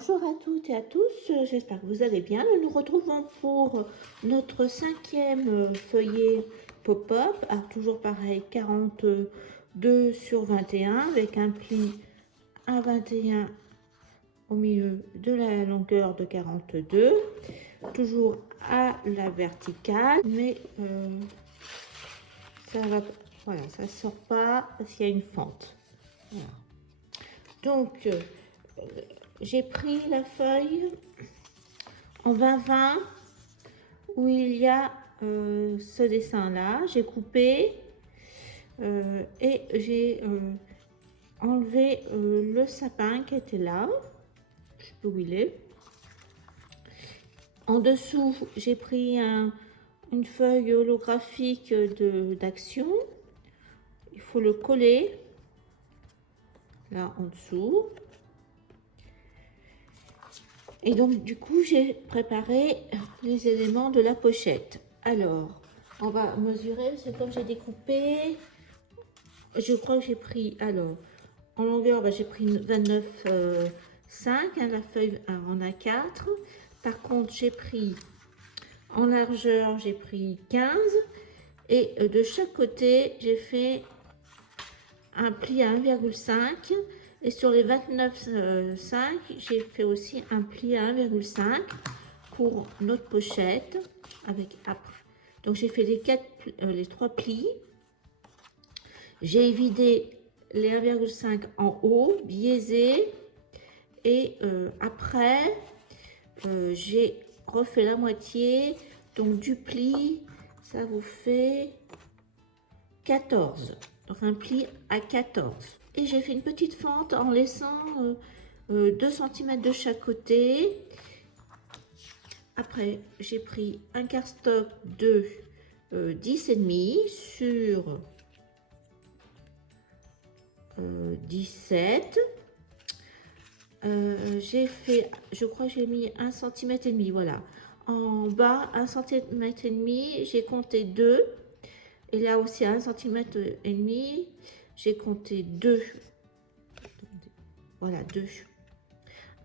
Bonjour à toutes et à tous, j'espère que vous allez bien. Nous nous retrouvons pour notre 5e feuillet pop-up, toujours pareil, 42 sur 21 avec un pli à 21 au milieu de la longueur de 42, toujours à la verticale, mais ça va, voilà, ça sort pas parce qu'il y a une fente. Voilà. Donc j'ai pris la feuille en 20-20 où il y a ce dessin là, j'ai coupé et j'ai enlevé le sapin qui était là, je sais plus où il est. En dessous j'ai pris une feuille holographique d'action, il faut le coller là en dessous. Et donc du coup j'ai préparé les éléments de la pochette. Alors on va mesurer, c'est comme j'ai découpé, je crois que j'ai pris, alors en longueur j'ai pris 29,5, la feuille en A4. Par contre j'ai pris en largeur, j'ai pris 15 et de chaque côté j'ai fait un pli à 1,5. Et sur les 29,5, j'ai fait aussi un pli à 1,5 pour notre pochette avec après. Donc j'ai fait les 3 plis. J'ai vidé les 1,5 en haut, biaisé. Et après, j'ai refait la moitié. Donc du pli, ça vous fait 14. Donc un pli à 14. Et j'ai fait une petite fente en laissant 2 cm de chaque côté. Après j'ai pris un cardstock de 10,5 sur 17. J'ai fait, je crois que j'ai mis 1,5 cm, voilà. En bas 1,5 cm, j'ai compté 2. Et là aussi 1,5 cm, j'ai compté 2. Voilà, 2.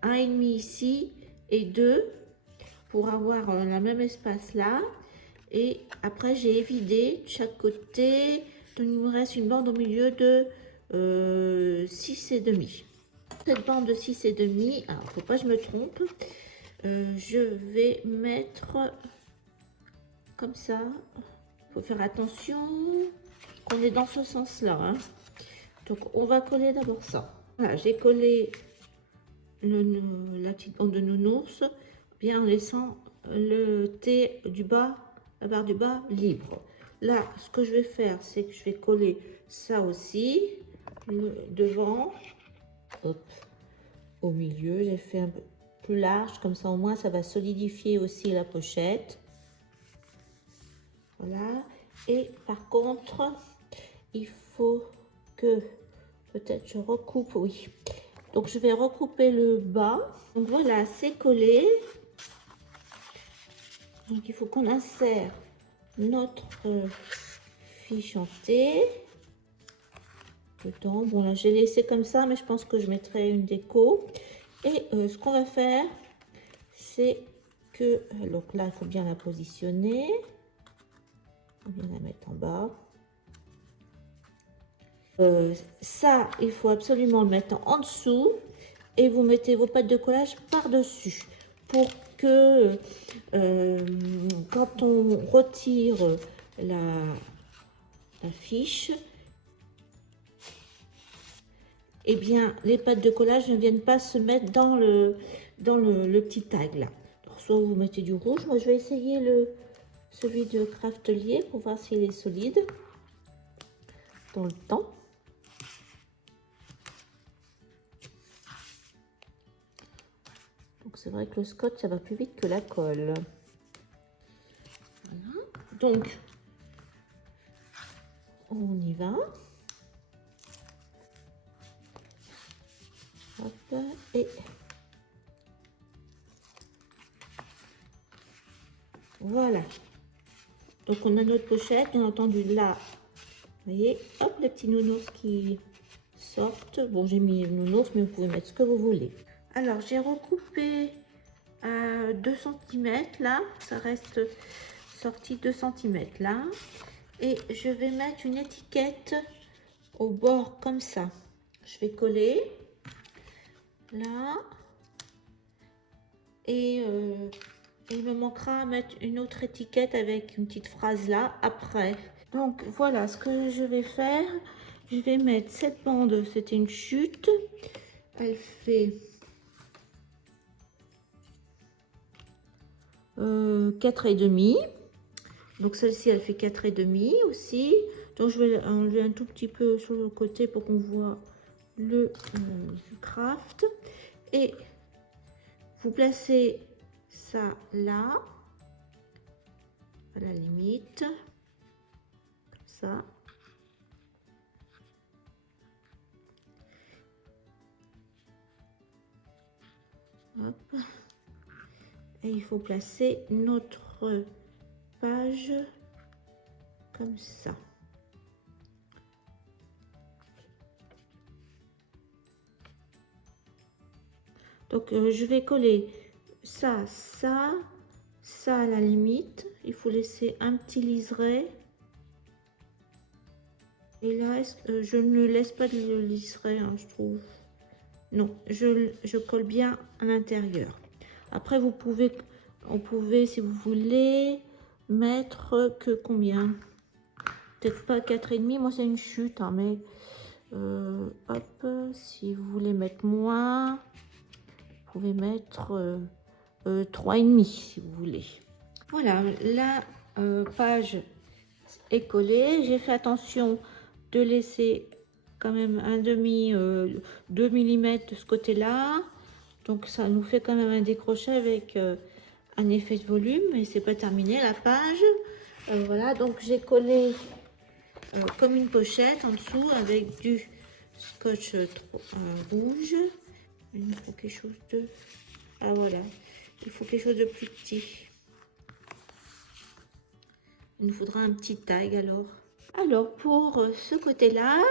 1,5 ici et 2 pour avoir la même espace là. Et après j'ai évidé de chaque côté. Donc il me reste une bande au milieu de 6,5. Cette bande de 6,5, alors faut pas que je me trompe, je vais mettre comme ça. Faut faire attention qu'on est dans ce sens là, hein. Donc on va coller d'abord ça. Voilà, j'ai collé la petite bande de nounours bien en laissant le T du bas, la barre du bas libre. Là ce que je vais faire, c'est que je vais coller ça aussi, le devant, hop, au milieu. J'ai fait un peu plus large, comme ça au moins ça va solidifier aussi la pochette. Voilà. Et par contre il faut que peut-être je recoupe, oui, donc je vais recouper le bas. Donc voilà, c'est collé. Donc il faut qu'on insère notre fiche en T dedans. Bon là j'ai laissé comme ça, mais je pense que je mettrai une déco. Et ce qu'on va faire, c'est que, donc là il faut bien la positionner, il faut bien la mettre en bas. Ça il faut absolument le mettre en dessous et vous mettez vos pattes de collage par dessus pour que quand on retire la fiche, et eh bien les pattes de collage ne viennent pas se mettre dans le petit tag là. Alors, soit vous mettez du rouge, moi je vais essayer celui de Craftelier pour voir s'il est solide dans le temps. Donc c'est vrai que le scotch ça va plus vite que la colle. Voilà. Donc on y va. Hop, et voilà. Donc on a notre pochette, bien entendu là. Vous voyez, hop, les petits nounours qui sortent. Bon, j'ai mis nounours, mais vous pouvez mettre ce que vous voulez. Alors, j'ai recoupé à 2 cm là, ça reste sorti 2 cm là. Et je vais mettre une étiquette au bord comme ça. Je vais coller là. Et il me manquera à mettre une autre étiquette avec une petite phrase là après. Donc voilà ce que je vais faire. Je vais mettre cette bande, c'était une chute. Elle fait 4,5. Donc celle-ci elle fait 4,5 aussi. Donc je vais enlever un tout petit peu sur le côté pour qu'on voit le craft. Et vous placez ça là, à la limite, comme ça. Hop. Et il faut placer notre page comme ça. Donc je vais coller ça, ça, ça à la limite. Il faut laisser un petit liseré. Et là, je ne laisse pas de liseré, hein, je trouve. Non, je colle bien à l'intérieur. Après, vous pouvez, si vous voulez, mettre que combien? Peut-être pas 4,5, moi c'est une chute, hein, mais hop, si vous voulez mettre moins, vous pouvez mettre 3,5 si vous voulez. Voilà, la page est collée. J'ai fait attention de laisser quand même un demi 2 mm de ce côté là, donc ça nous fait quand même un décroché avec un effet de volume. Et c'est pas terminé la page. Voilà, donc j'ai collé comme une pochette en dessous avec du scotch rouge. Il me faut quelque chose de, ah voilà, il faut quelque chose de plus petit. Il nous faudra un petit tag alors. Alors pour ce côté-là,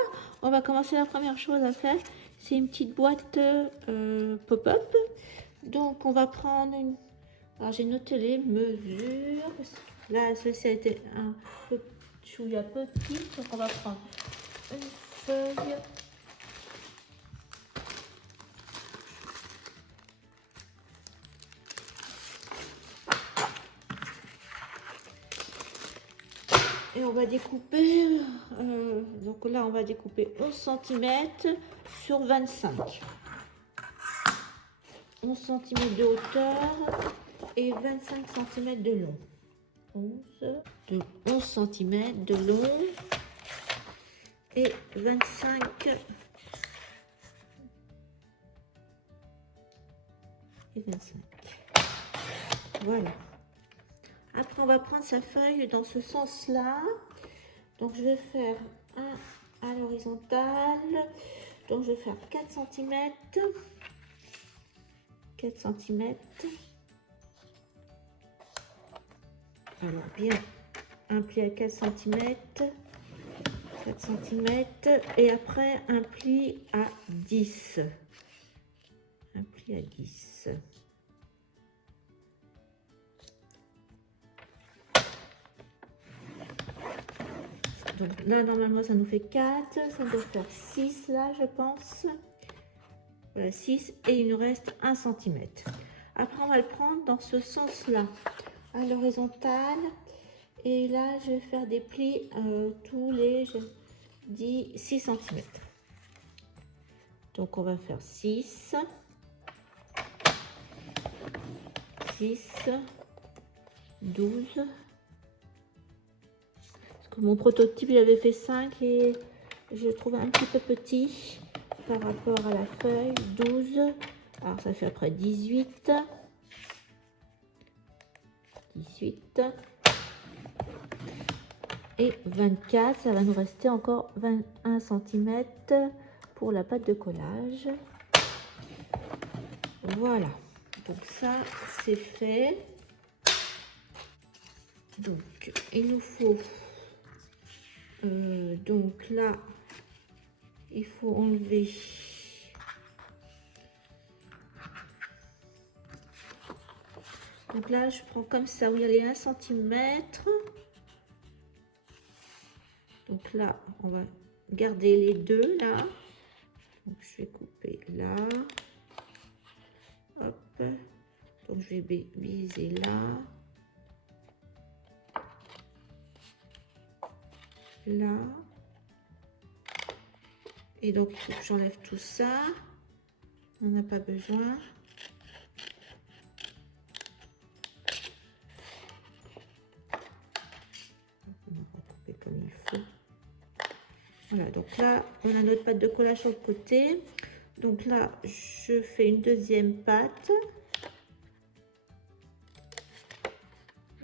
on va commencer. La première chose à faire, c'est une petite boîte pop-up. Donc on va prendre une... Alors j'ai noté les mesures. Là, celle-ci a été un peu chouïa petite. Donc on va prendre une feuille. Et on va découper, donc là on va découper 11 cm sur 25. 11 cm de hauteur et 25 cm de long. 11 cm de long et 25 et 25. Voilà. Après, on va prendre sa feuille dans ce sens-là. Donc, je vais faire un à l'horizontale. Donc, je vais faire 4 cm. 4 cm. Alors, bien un pli à 4 cm. 4 cm. Et après, un pli à 10. Un pli à 10. Donc là, normalement, ça nous fait 4. Ça doit faire 6 là, je pense. Voilà, 6. Et il nous reste 1 cm. Après, on va le prendre dans ce sens-là, à l'horizontale. Et là, je vais faire des plis tous les, je dis, 6 cm. Donc, on va faire 6. 6. 12. Mon prototype, il avait fait 5 et je le trouve un petit peu petit par rapport à la feuille. 12. Alors ça fait après 18. 18. Et 24. Ça va nous rester encore 21 cm pour la pâte de collage. Voilà. Donc ça, c'est fait. Donc, il nous faut... donc là, il faut enlever Donc là, je prends comme ça où il y a les 1 cm. Donc là, on va garder les deux là. Donc je vais couper là. Hop. Donc je vais viser là. Là. Et donc il faut que j'enlève tout ça. On n'a pas besoin. On va couper comme il faut. Voilà, donc là, on a notre pâte de collage sur le côté. Donc là, je fais une deuxième pâte.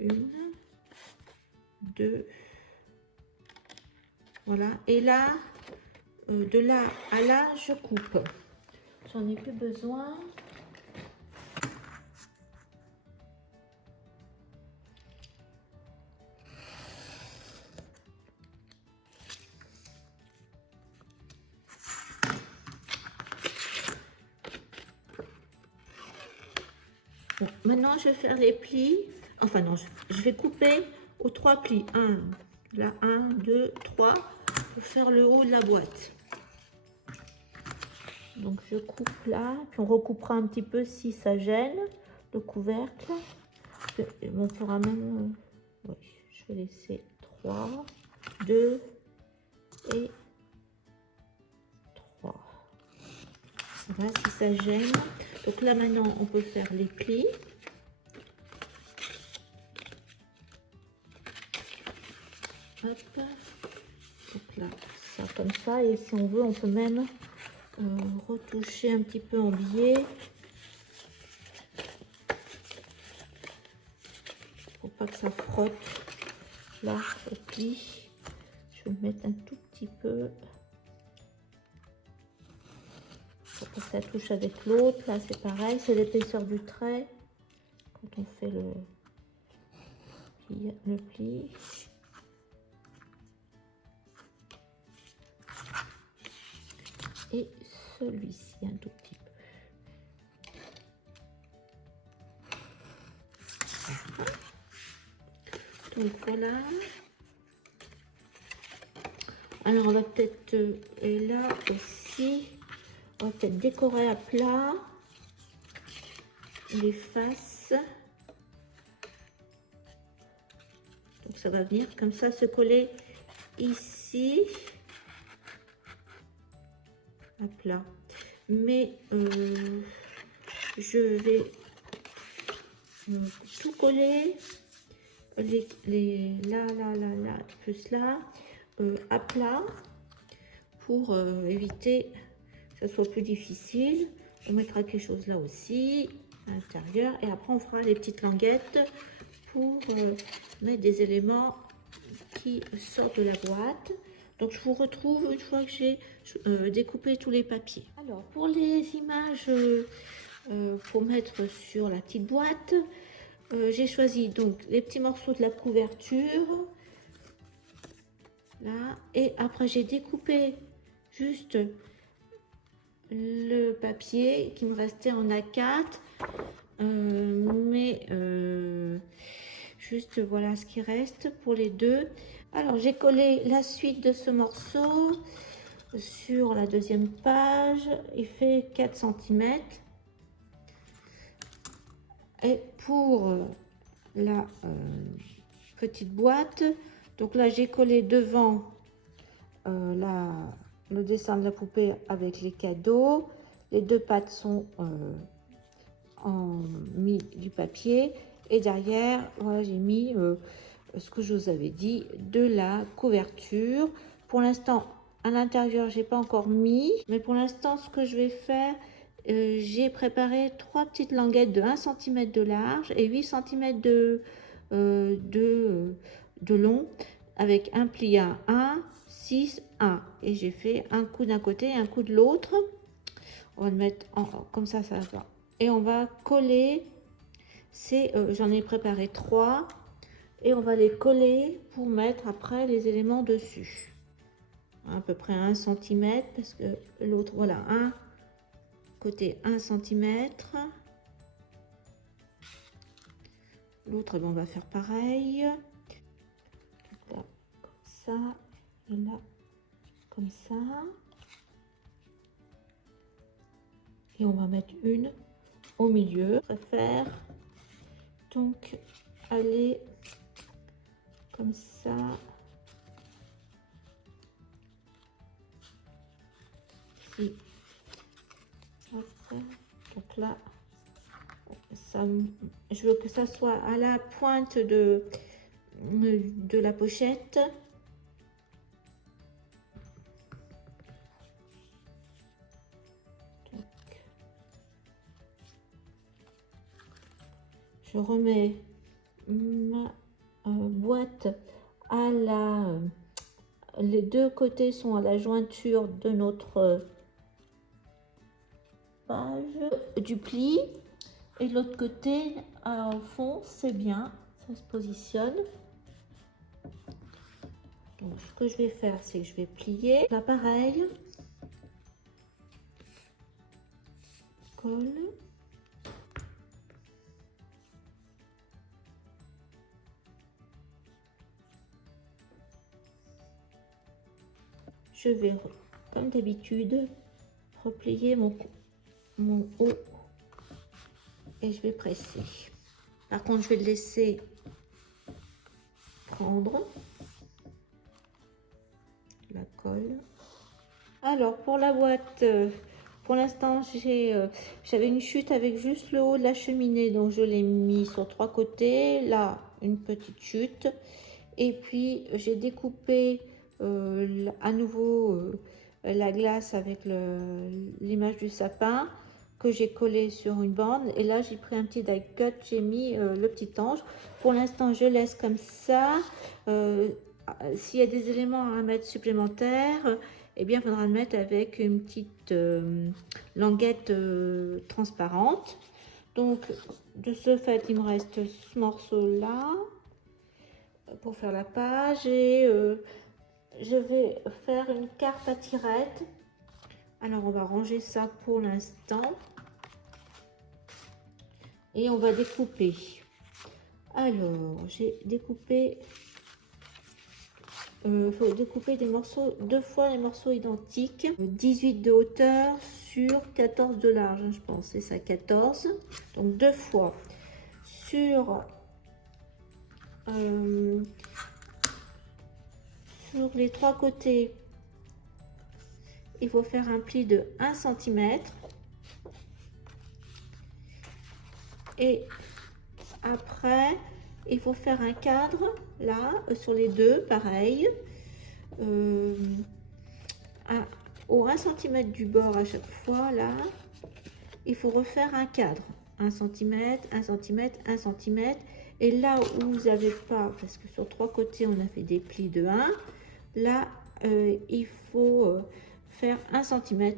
Une, deux. Voilà. Et là, de là à là, je coupe. J'en ai plus besoin. Bon, maintenant, je vais faire les plis. Enfin non, je vais couper aux 3 plis. 1, là, 1, 2, 3, pour faire le haut de la boîte. Donc je coupe là, puis on recoupera un petit peu si ça gêne le couvercle. On fera même, oui, je vais laisser 3, 2 et 3. Voilà, si ça gêne. Donc là maintenant on peut faire les plis. Hop. Donc là, ça comme ça, et si on veut, on peut même retoucher un petit peu en biais. Pour pas que ça frotte là au pli. Je vais mettre un tout petit peu. Pour pas que ça touche avec l'autre. Là c'est pareil, c'est l'épaisseur du trait. Quand on fait le pli. Et celui-ci un tout petit peu. Donc voilà. Alors on va peut-être, et là aussi, on va peut-être décorer à plat les faces. Donc ça va venir comme ça se coller ici. À plat. Mais je vais tout coller là, plus là, à plat pour éviter que ça soit plus difficile. On mettra quelque chose là aussi à l'intérieur et après on fera les petites languettes pour mettre des éléments qui sortent de la boîte. Donc je vous retrouve une fois que j'ai découpé tous les papiers. Alors pour les images pour mettre sur la petite boîte, j'ai choisi donc les petits morceaux de la couverture là, et après j'ai découpé juste le papier qui me restait en A4, mais juste voilà ce qui reste pour les deux. Alors j'ai collé la suite de ce morceau sur la deuxième page. Il fait 4 cm. Et pour la petite boîte, donc là j'ai collé devant le dessin de la poupée avec les cadeaux. Les deux pattes sont mis du papier et derrière voilà, j'ai mis ce que je vous avais dit, de la couverture. Pour l'instant à l'intérieur j'ai pas encore mis, mais pour l'instant ce que je vais faire, j'ai préparé 3 petites languettes de 1 cm de large et 8 cm de long, avec un pli à 1, 6, 1, et j'ai fait un coup d'un côté et un coup de l'autre. On va le mettre comme ça, ça va. Et on va coller j'en ai préparé 3 et on va les coller pour mettre après les éléments dessus à peu près 1 cm, parce que l'autre, voilà, un côté 1 cm, L'autre, on va faire pareil. Donc là, comme ça. Et là, comme ça. Et on va mettre une au milieu. Je préfère donc aller comme ça. Ici. Donc là, ça, je veux que ça soit à la pointe de la pochette. Donc, je remets ma boîte à la... les deux côtés sont à la jointure de notre page du pli. Et de l'autre côté, au fond, c'est bien, ça se positionne. Donc, ce que je vais faire, c'est que je vais plier. Là, pareil. Colle. Je vais, comme d'habitude, replier mon haut et je vais presser. Par contre, je vais le laisser prendre la colle. Alors, pour la boîte, pour l'instant, j'avais une chute avec juste le haut de la cheminée, donc je l'ai mis sur 3 côtés. Là, une petite chute. Et puis, j'ai découpé à nouveau la glace avec l'image du sapin que j'ai collé sur une bande. Et là, j'ai pris un petit die cut, j'ai mis le petit ange. Pour l'instant, je laisse comme ça. S'il y a des éléments à mettre supplémentaires, eh bien, il faudra le mettre avec une petite languette transparente. Donc, de ce fait, il me reste ce morceau-là pour faire la page. Et je vais faire une carte à tirettes. Alors, on va ranger ça pour l'instant. Et on va découper. Alors, j'ai découpé... faut découper des morceaux, 2 fois les morceaux identiques. 18 de hauteur sur 14 de large, hein, je pense. C'est ça, 14. Donc, 2 fois. Sur les 3 côtés, il faut faire un pli de 1 cm. Et après, il faut faire un cadre, là, sur les deux, pareil. Au 1 cm du bord à chaque fois, là, il faut refaire un cadre. 1 cm, 1 cm, 1 cm. Et là où vous n'avez pas, parce que sur 3 côtés, on a fait des plis de 1, là, il faut faire 1 cm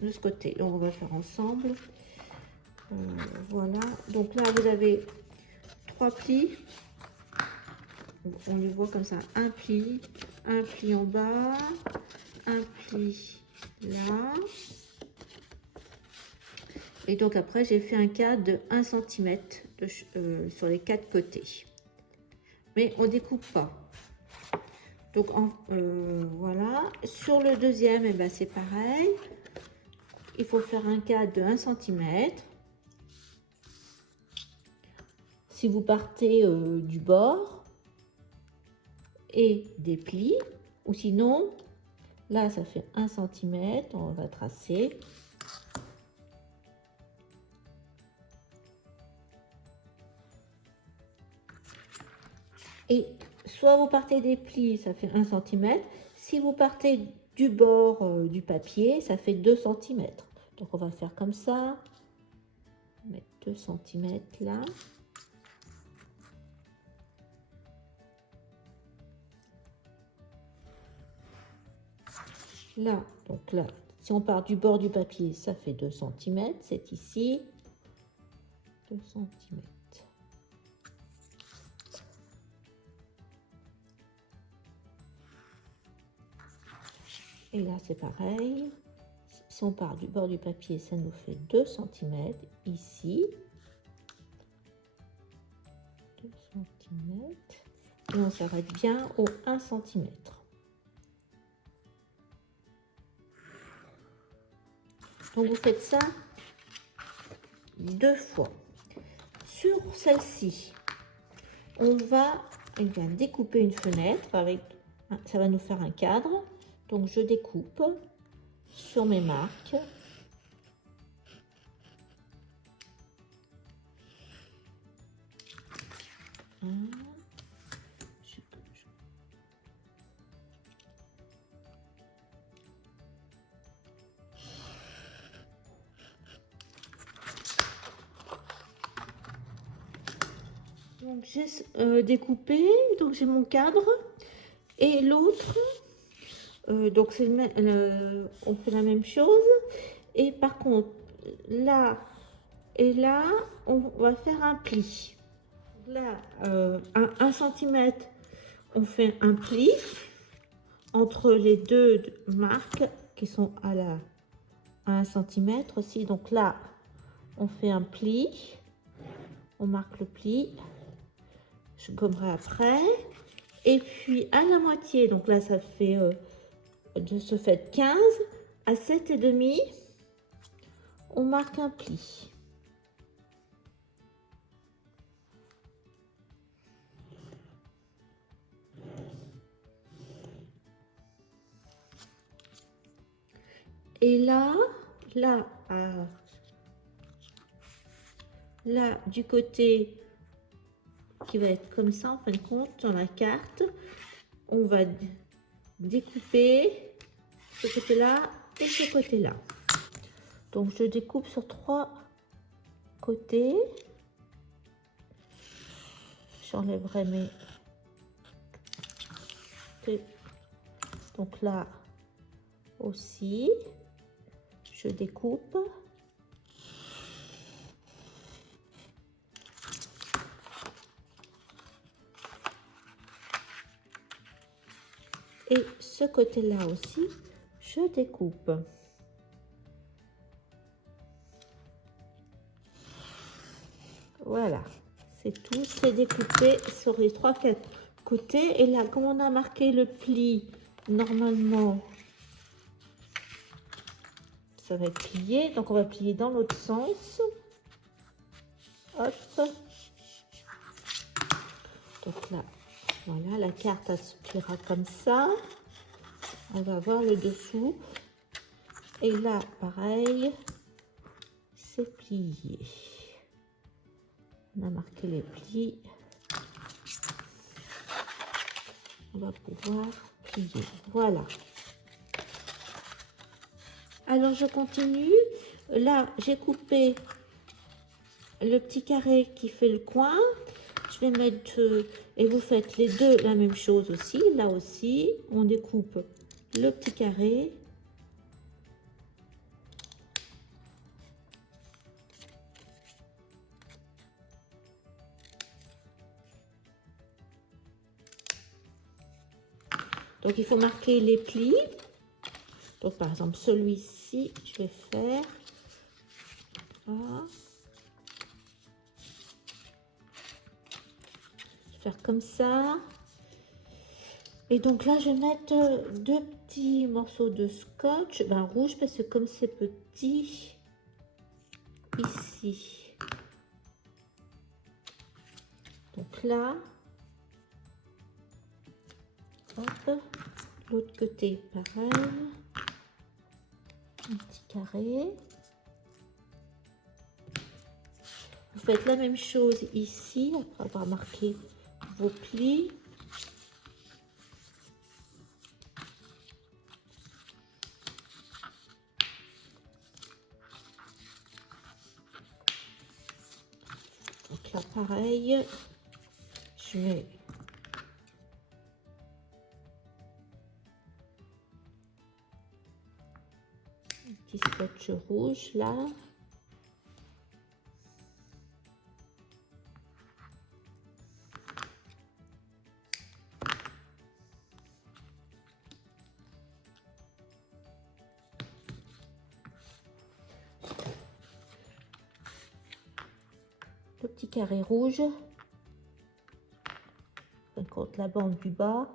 de ce côté. Donc, on va faire ensemble. Voilà. Donc là, vous avez 3 plis. On les voit comme ça. Un pli en bas, un pli là. Et donc après, j'ai fait un cadre de 1 cm sur les 4 côtés. Mais on découpe pas. Donc voilà. Sur le deuxième, eh ben, c'est pareil. Il faut faire un cadre de 1 cm. Si vous partez du bord et des plis, ou sinon, là, ça fait 1 cm. On va tracer. Et soit vous partez des plis, ça fait 1 cm. Si vous partez du bord du papier, ça fait 2 cm. Donc, on va faire comme ça. On va mettre 2 cm là. Là, donc là, si on part du bord du papier, ça fait 2 cm. C'est ici. 2 cm. Et là, c'est pareil. Si on part du bord du papier, ça nous fait 2 cm ici. 2 Et on s'arrête bien au 1 cm. Donc vous faites ça 2 fois. Sur celle-ci, on va bien découper une fenêtre avec, ça va nous faire un cadre. Donc je découpe sur mes marques. Donc j'ai découpé, donc j'ai mon cadre et l'autre, donc c'est on fait la même chose. Et par contre, là et là, on va faire un pli. Là, à 1 cm, on fait un pli entre les deux marques qui sont à 1 cm aussi. Donc là, on fait un pli, on marque le pli, je gommerai après. Et puis à la moitié, donc là, ça fait de ce fait 15 à 7,5, on marque un pli. Et là, du côté qui va être comme ça, en fin de compte, dans la carte, on va découper ce côté-là et ce côté-là. Donc, je découpe sur 3 côtés. J'enlèverai mes... Donc là aussi, je découpe. Et ce côté-là aussi, je découpe. Voilà, c'est tout, c'est découpé sur les 3-4 côtés. Et là, comme on a marqué le pli, normalement, ça va être plié. Donc, on va plier dans l'autre sens. Hop. Donc là, voilà, la carte, elle se pliera comme ça. On va voir le dessous. Et là, pareil, c'est plié. On a marqué les plis. On va pouvoir plier. Voilà. Alors, je continue. Là, j'ai coupé le petit carré qui fait le coin. Je vais mettre, et vous faites les deux la même chose aussi. Là aussi, on découpe le petit carré. Donc, il faut marquer les plis. Donc, par exemple, celui-ci, je vais faire... Voilà. Je vais faire comme ça. Et donc là, je vais mettre 2 petits morceaux de scotch, rouge, parce que comme c'est petit, ici. Donc là, hop, l'autre côté, pareil, un petit carré. Vous faites la même chose ici, après avoir marqué vos plis. Donc là, pareil, je mets un petit scotch rouge là. Le petit carré rouge. contre la bande du bas.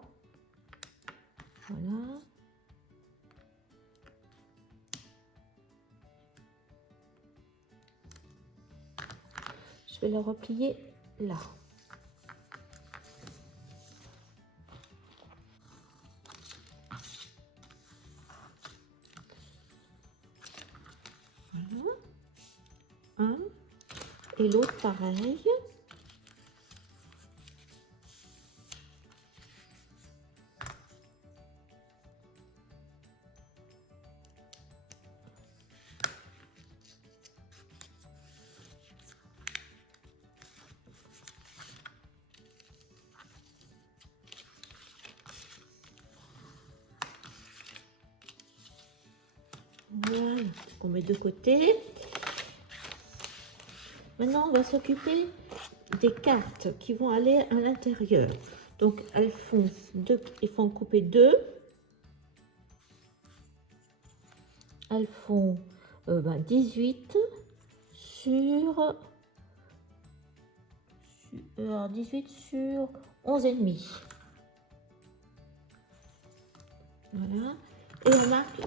Voilà. Je vais le replier là. Voilà. Un. Et l'autre pareil. Voilà, on met de côté. Maintenant, on va s'occuper des cartes qui vont aller à l'intérieur. Donc, elles font deux, il faut en couper deux. Elles font 18 sur 18 sur 11,5. Voilà. Et on marque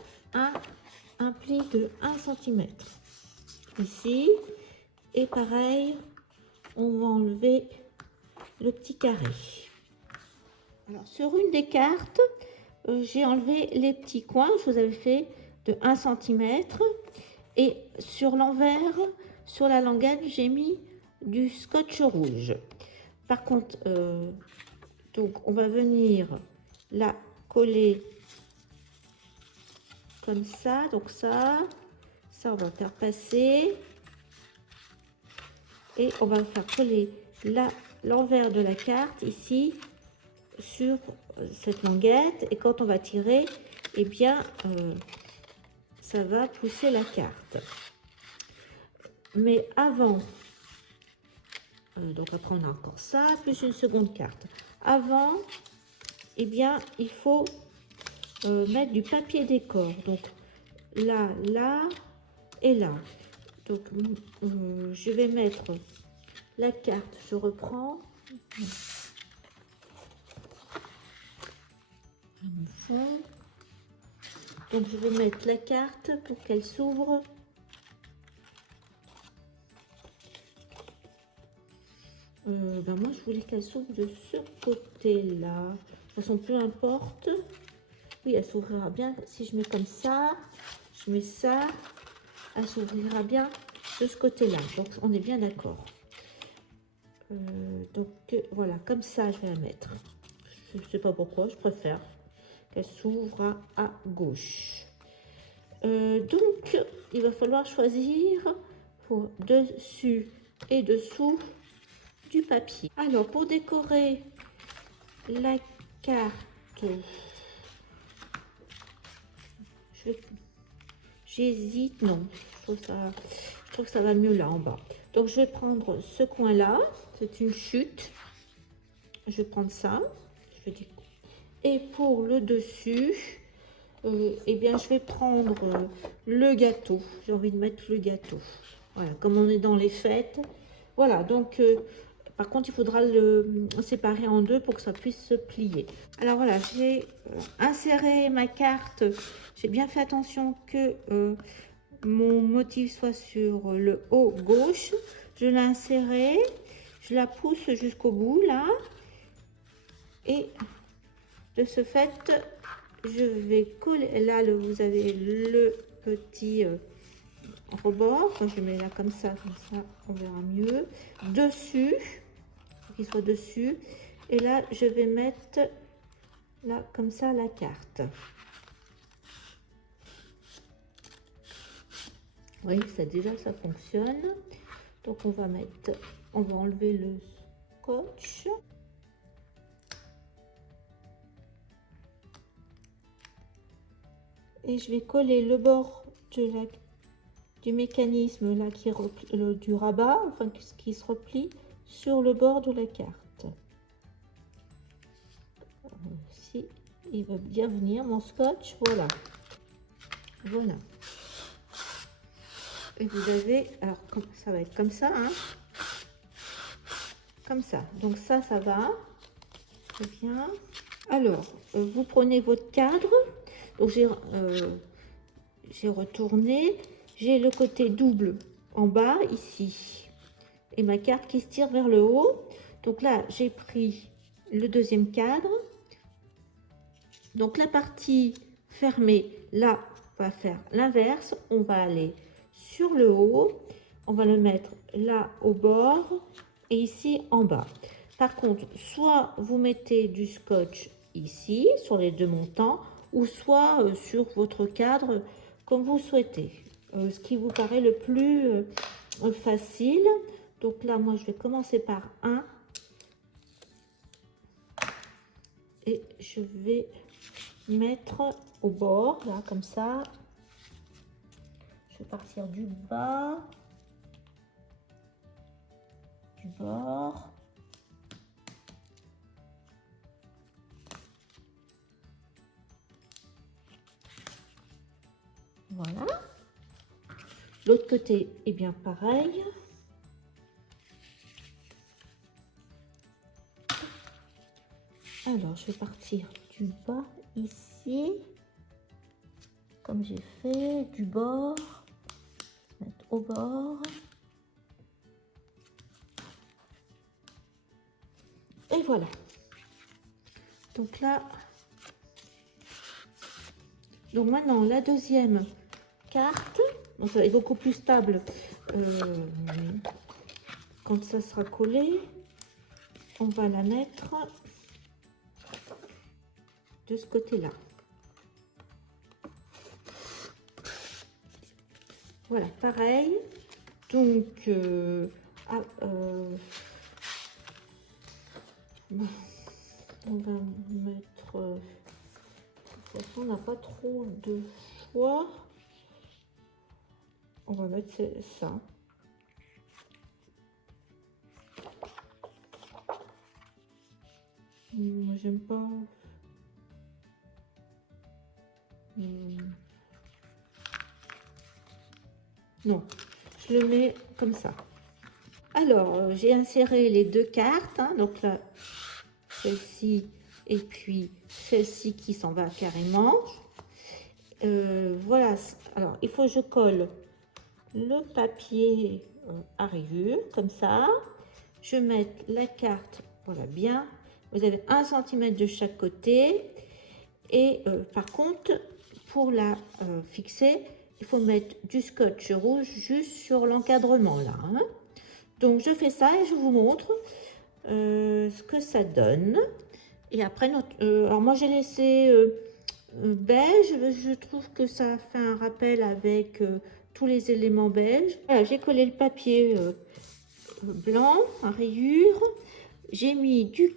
un pli de 1 cm ici. Et pareil, on va enlever le petit carré. Alors, sur une des cartes, j'ai enlevé les petits coins. Je vous avais fait de 1 cm. Et sur l'envers, sur la languette, j'ai mis du scotch rouge. Par contre, donc on va venir la coller comme ça. Donc ça on va faire passer. Et on va faire coller l'envers de la carte ici sur cette languette. Et quand on va tirer, eh bien, ça va pousser la carte. Mais avant, donc après on a encore ça, plus une seconde carte. Avant, eh bien, il faut mettre du papier décor. Donc là, là et là. Donc, je vais mettre la carte, je reprends. Donc, je vais mettre la carte pour qu'elle s'ouvre. Moi, je voulais qu'elle s'ouvre de ce côté-là. De toute façon, peu importe. Oui, elle s'ouvrira bien. Si je mets comme ça, je mets ça, elle s'ouvrira bien de ce côté-là. Donc, on est bien d'accord. Donc, voilà, comme ça, je vais la mettre. Je ne sais pas pourquoi, je préfère qu'elle s'ouvre à gauche. Donc, il va falloir choisir pour dessus et dessous du papier. Alors, pour décorer la carte, j'hésite, non, je trouve que ça va mieux là en bas. Donc, je vais prendre ce coin-là, c'est une chute. Je vais prendre ça, et pour le dessus, eh bien, je vais prendre le gâteau. J'ai envie de mettre le gâteau. Voilà, comme on est dans les fêtes. Voilà, donc, par contre, il faudra le séparer en deux pour que ça puisse se plier. Alors voilà, j'ai inséré ma carte. J'ai bien fait attention que mon motif soit sur le haut gauche. Je l'ai inséré. Je la pousse jusqu'au bout, là. Et de ce fait, je vais coller. Là, vous avez le petit rebord. Je mets là comme ça, on verra mieux. Dessus, qu'il soit dessus. Et là, je vais mettre là comme ça la carte. Vous voyez, ça déjà ça fonctionne. Donc on va enlever le scotch. Et je vais coller le bord du mécanisme là du rabat, enfin qui se replie sur le bord de la carte. Si il va bien venir mon scotch, voilà. Voilà. Et vous avez, alors ça va être comme ça, hein, comme ça. Donc ça va. Très bien. Alors, vous prenez votre cadre. Donc, j'ai retourné. J'ai le côté double en bas, ici. Et ma carte qui se tire vers le haut. Donc là, j'ai pris le deuxième cadre. Donc, la partie fermée, là, on va faire l'inverse. On va aller sur le haut. On va le mettre là au bord et ici en bas. Par contre, soit vous mettez du scotch ici, sur les deux montants, ou soit sur votre cadre, comme vous souhaitez. Ce qui vous paraît le plus facile. Donc là, moi, je vais commencer par un. Et je vais mettre au bord, là, comme ça. Je vais partir du bas, du bord. Voilà. L'autre côté est bien pareil. Alors, je vais partir du bas ici, comme j'ai fait, du bord, mettre au bord. Et voilà. Donc là, donc maintenant, la deuxième carte, donc ça est beaucoup plus stable quand ça sera collé. On va la mettre de ce côté-là. Voilà, pareil. Donc, on va mettre... de toute façon, on n'a pas trop de choix. On va mettre ça. Moi, j'aime pas... Non, je le mets comme ça. Alors, j'ai inséré les deux cartes, hein, donc là, celle-ci et puis celle-ci qui s'en va carrément. Voilà, alors il faut que je colle le papier à rayures, comme ça. Je mets la carte, voilà bien. Vous avez 1 cm de chaque côté. Et par contre, pour la fixer, il faut mettre du scotch rouge juste sur l'encadrement là. Hein. Donc je fais ça et je vous montre ce que ça donne. Et après, alors moi j'ai laissé beige, je trouve que ça fait un rappel avec tous les éléments beige. Voilà, j'ai collé le papier blanc à rayures. J'ai mis du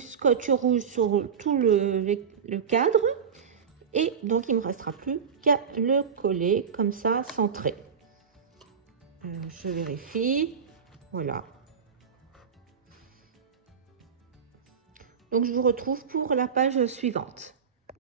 scotch rouge sur tout le cadre. Et donc, il ne me restera plus qu'à le coller comme ça, centré. Je vérifie. Voilà. Donc, je vous retrouve pour la page suivante.